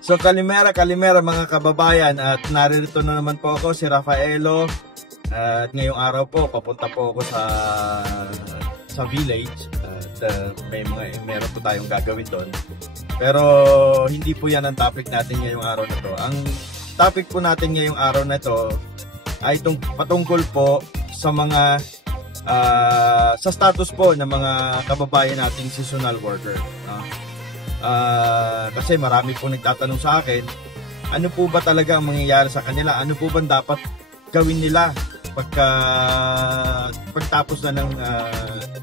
So kalimera mga kababayan, at narito na naman po ako, si Rafaelo. At ngayong araw po, papunta po ako sa village. At meron po tayong gagawin doon. Pero hindi po yan ang topic natin ngayong araw na to. Ang topic po natin ngayong araw na to ay patungkol po sa mga sa status po ng mga kababayan nating seasonal worker. Kasi marami po nagtatanong sa akin, ano po ba talaga ang mangyayari sa kanila? Ano po ba dapat gawin nila pagtapos na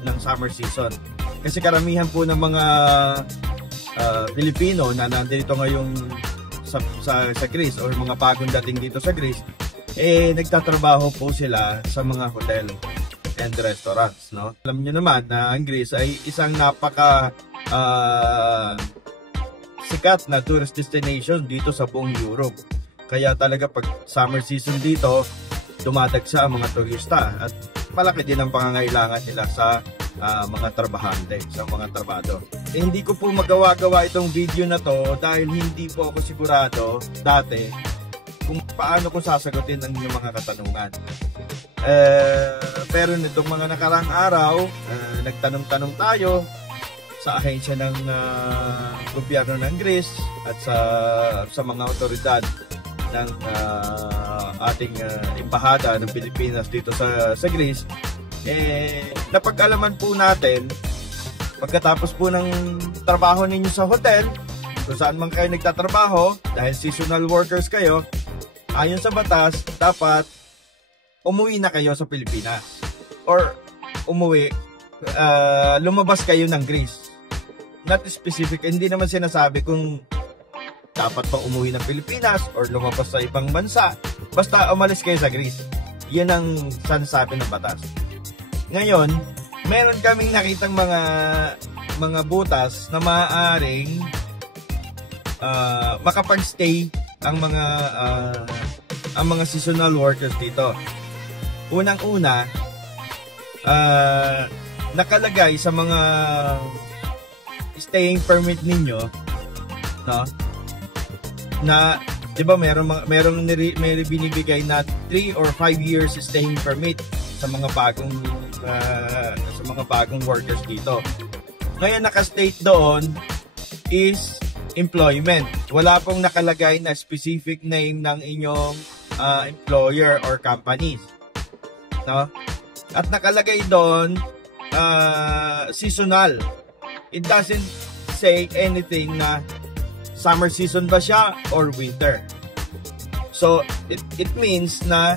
ng summer season? Kasi karamihan po ng mga Pilipino na nandito ngayon sa Greece, or mga bagong dating dito sa Greece, nagtatrabaho po sila sa mga hotel and restaurants, no? Alam niyo naman na ang Greece ay isang napaka sikat na tourist destination dito sa buong Europe. Kaya talaga pag summer season dito, dumadagsa ang mga turista, at malaki din ang pangangailangan nila sa mga trabahante, sa mga trabado. Hindi ko po magawa itong video na to dahil hindi po ako sigurado dati kung paano ko sasagutin ang inyong mga katanungan. Pero nitong mga nakarang araw, nagtanong-tanong tayo sa ahensya ng gobyerno ng Greece at sa mga otoridad ng ating embahada ng Pilipinas dito sa Greece. Napag-alaman po natin, pagkatapos po ng trabaho ninyo sa hotel, kung saan man kayo nagtatrabaho, dahil seasonal workers kayo, ayon sa batas, dapat umuwi na kayo sa Pilipinas, or lumabas kayo ng Greece. Not specific, hindi naman sinasabi kung dapat pa umuwi ng Pilipinas or lumabas sa ibang bansa. Basta umalis kayo sa Greece. Yan ang sinasabi ng batas. Ngayon, meron kaming nakitang mga butas na maaaring makapag-stay ang mga seasonal workers dito. Unang-una, nakalagay sa mga staying permit ninyo, no, na 'di ba may binibigay na 3 or 5 years staying permit sa mga bagong workers dito. Ngayon naka-state doon is employment. Wala pong nakalagay na specific name ng inyong employer or companies, no? At nakalagay doon seasonal. It doesn't say anything na summer season ba siya or winter. So it means na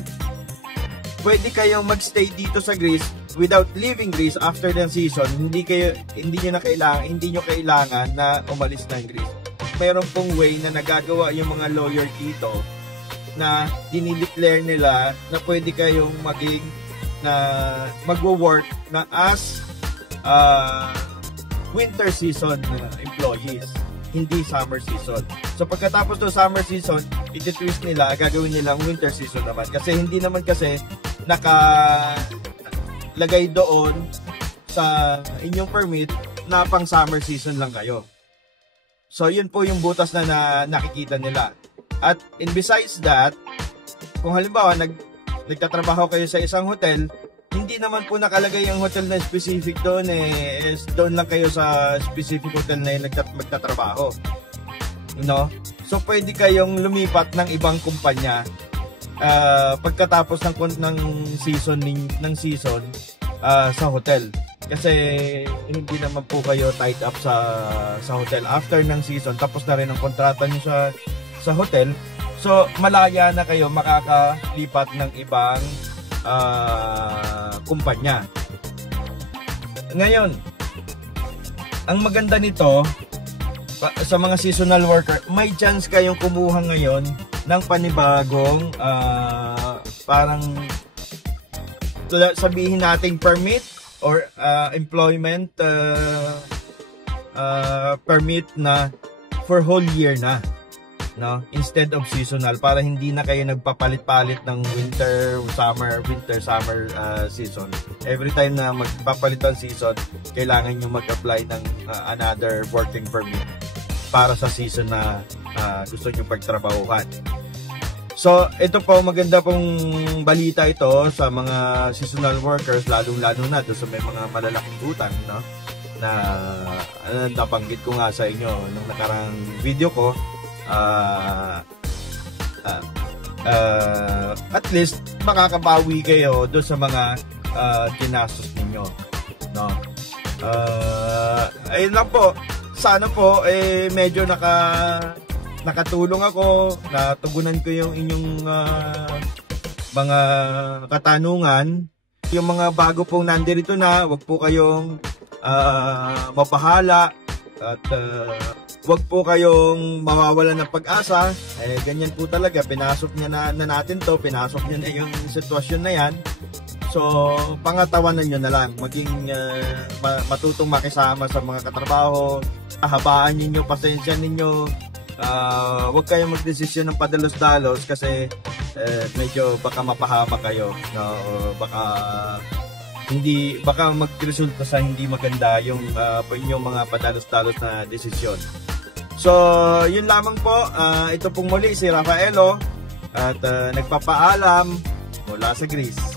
pwede kayong magstay dito sa Greece without leaving Greece after the season. Hindi nyo kailangan na umalis ng Greece. Meron pong way na nagagawa yung mga lawyer dito na dinideclare nila na pwede kayong magwo-work na as winter season employees, hindi summer season. So pagkatapos ng summer season, iti-twist nila, gagawin nilang winter season naman. Kasi hindi naman kasi nakalagay doon sa inyong permit na pang summer season lang kayo. So yun po yung butas na nakikita nila. At besides that, kung halimbawa nagtatrabaho kayo sa isang hotel, hindi naman po nakalagay yung hotel na specific doon, doon lang kayo sa specific hotel na yung magtatrabaho, no? So pwede kayong lumipat ng ibang kumpanya pagkatapos ng season sa hotel, kasi hindi naman po kayo tied up sa hotel after ng season. Tapos na rin ang kontrata niyo sa hotel, so malaya na kayo makakalipat ng ibang kumpanya. Ngayon, ang maganda nito sa mga seasonal worker, may chance kayong kumuha ngayon ng panibagong parang sabihin nating permit or employment permit na for whole year na, no, instead of seasonal, para hindi na kayo nagpapalit-palit ng winter summer season. Every time na magpapalit ang season, kailangan nyo mag-apply ng another working permit para sa season na gusto nyo pagtrabahuhan. So, ito po, maganda pong balita ito sa mga seasonal workers, lalong-lalo na doon sa may mga malalaking utang, no? Na nabanggit ko nga sa inyo nung nakarang video ko. At least makakabawi kayo doon sa mga ginastos ninyo, no? Ayun lang po, sana po medyo nakatulong ako, natugunan ko yung inyong mga katanungan. Yung mga bago pong nandirito na, wag po kayong mapahala at wag po kayong mawawalan ng pag-asa. Ganyan po talaga, pinasok niya na natin to, pinasok niya na yung sitwasyon na yan. So, pangatawanan nyo na lang, maging matutong makisama sa mga katrabaho, habaan ninyo, pasensya ninyo. Huwag kayong magdesisyon ng padalos-dalos kasi medyo baka mapahama kayo, no? Baka magresulta sa hindi maganda yung inyong mga padalos-dalos na desisyon. So, yun lamang po. Ito pong muli si Rafaelo at nagpapaalam mula sa Greece.